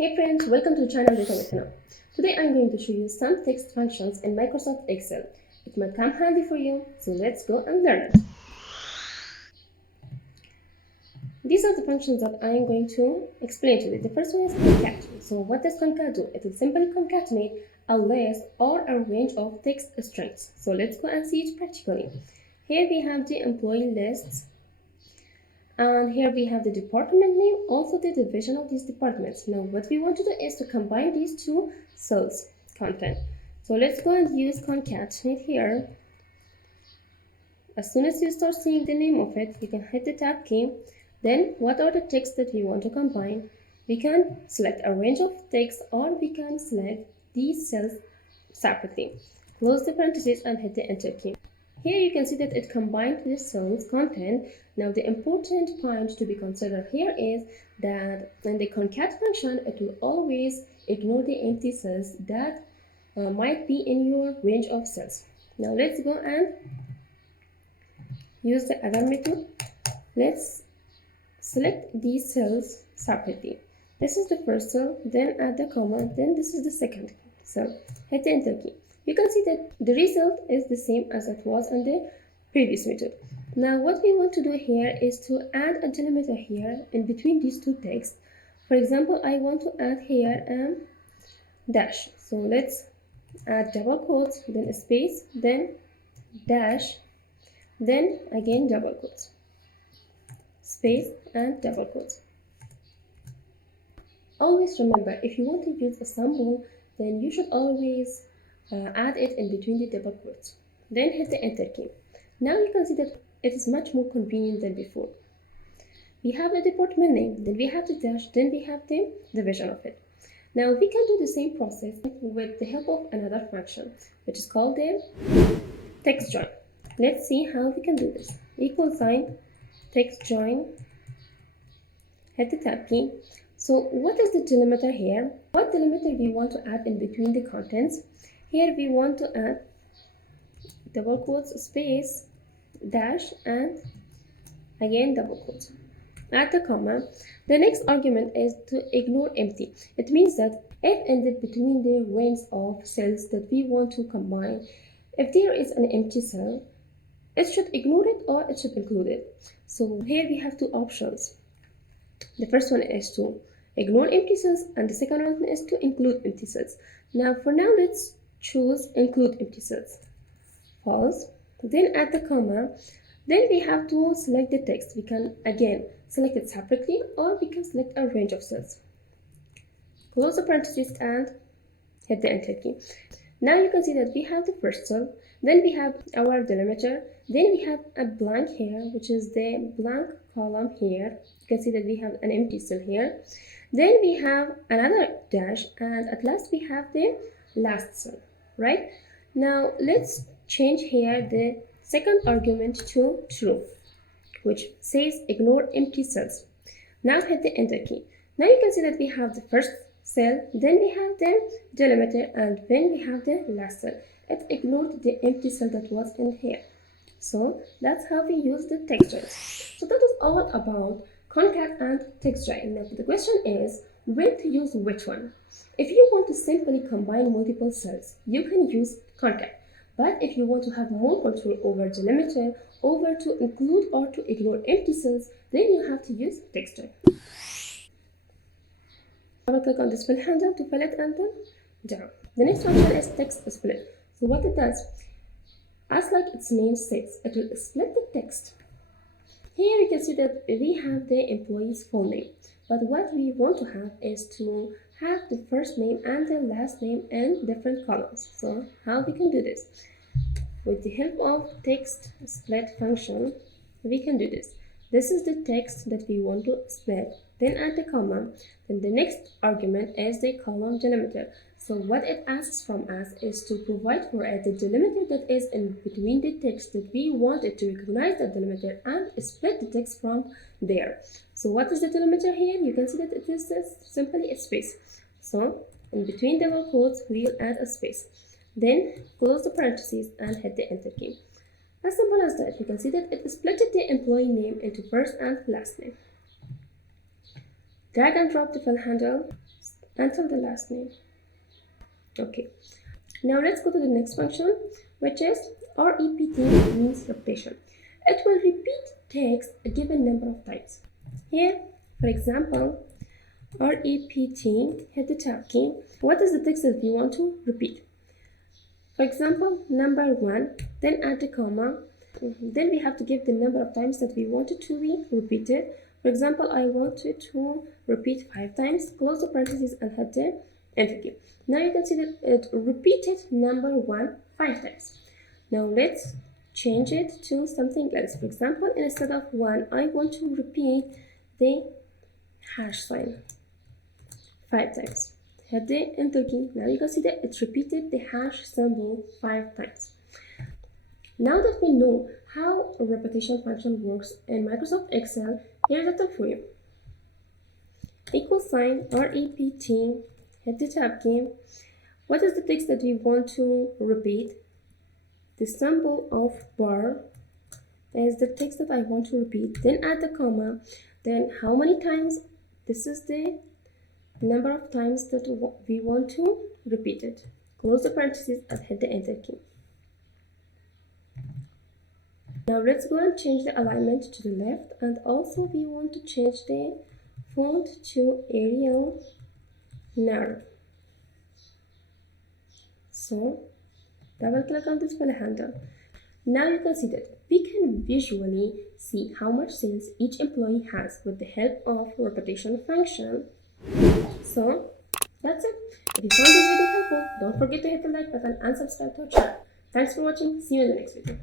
Hey friends, welcome to the channel Data with Hannah. Today I'm going to show you some text functions in Microsoft Excel. It might come handy for you, so let's go and learn it. These are the functions that I am going to explain to you. The first one is concat. So what does concat do? It will simply concatenate a list or a range of text strings. So let's go and see it practically. Here we have the employee lists. And here we have the department name, also the division of these departments. Now what we want to do is to combine these two cells content. So let's go and use concatenate here. As soon as you start seeing the name of it, you can hit the tab key. Then what are the texts that we want to combine? We can select a range of text or we can select these cells separately. Close the parentheses and hit the enter key. Here you can see that it combined the cell's content. Now the important point to be considered here is that in the concat function, it will always ignore the empty cells that might be in your range of cells. Now let's go and use the other method. Let's select these cells separately. This is the first cell, then add the comma, then this is the second cell. Hit the enter key. You can see that the result is the same as it was in the previous method. Now what we want to do here is to add a delimiter here in between these two texts. For example, I want to add here a dash. So let's add double quotes, then a space, then dash, then again double quotes, space and double quotes. Always remember, if you want to use a symbol, then you should always add it in between the double quotes. Then hit the enter key. Now you can see that it is much more convenient than before. We have the department name, then we have the dash, then we have the division of it. Now we can do the same process with the help of another function, which is called the TEXTJOIN. Let's see how we can do this. Equal sign, TEXTJOIN, hit the tab key. So what is the delimiter here? What delimiter we want to add in between the contents? Here we want to add double quotes, space, dash, and again double quotes. Add the comma. The next argument is to ignore empty. It means that if in between the range of cells that we want to combine, if there is an empty cell, it should ignore it or it should include it. So here we have two options. The first one is to ignore empty cells and the second one is to include empty cells. Now for now, let's choose include empty cells. False. Then add the comma. Then we have to select the text. We can again select it separately or we can select a range of cells. Close the parentheses and hit the enter key. Now you can see that we have the first cell, then we have our delimiter, then we have a blank here, which is the blank column here. You can see that we have an empty cell here. Then we have another dash, and at last we have the last cell, right? Now let's change here the second argument to true, which says ignore empty cells. Now hit the enter key. Now you can see that we have the first cell, then we have the delimiter, and then we have the last cell. It ignored the empty cell that was in here. So that's how we use the TEXTJOIN. So that is all about concat and TEXTJOIN. Now the question is, when to use which one? If you want to simply combine multiple cells, you can use concat. But if you want to have more control over delimiter, over to include or to ignore empty cells, then you have to use TEXTJOIN. Click on this fill handle to fill it and then down. The next function is TEXTSPLIT. So what it does, as like its name says, it will split the text. Here you can see that we have the employee's full name, but what we want to have is to have the first name and the last name in different columns. So how we can do this? With the help of TEXTSPLIT function, we can do this. This is the text that we want to split, then add the comma, then the next argument is the column delimiter. So what it asks from us is to provide for it the delimiter that is in between the text that we want it to recognize the delimiter and split the text from there. So what is the delimiter here? You can see that it is simply a space. So in between double quotes, we'll add a space. Then close the parentheses and hit the enter key. As simple as that. You can see that it split the employee name into first and last name. Drag and drop the fill handle, until the last name. Okay, now let's go to the next function, which is REPT, means repetition. It will repeat text a given number of times. Here, for example, REPT, hit the tab key. What is the text that we want to repeat? For example, number 1, then add the comma. Then we have to give the number of times that we want it to be repeated. For example, I want it to repeat 5 times. Close the parentheses and hit the enter key. Now you can see that it repeated number 1 5 times. Now let's change it to something else. For example, instead of 1, I want to repeat the hash sign 5 times. Hit the enter key. Now you can see that it repeated the hash symbol 5 times. Now that we know how a repetition function works in Microsoft Excel, here's a tip for you. Equal sign REPT, hit the tab key. What is the text that we want to repeat? The symbol of bar is the text that I want to repeat. Then add the comma. Then how many times? This is the number of times that we want to repeat it. Close the parentheses and hit the enter key. Now let's go and change the alignment to the left, and also we want to change the font to Arial narrow. So double click on this display handle. Now you can see that we can visually see how much sales each employee has with the help of repetition function. So that's it. If you found this video helpful, don't forget to hit the like button and subscribe to our channel. Thanks for watching. See you in the next video.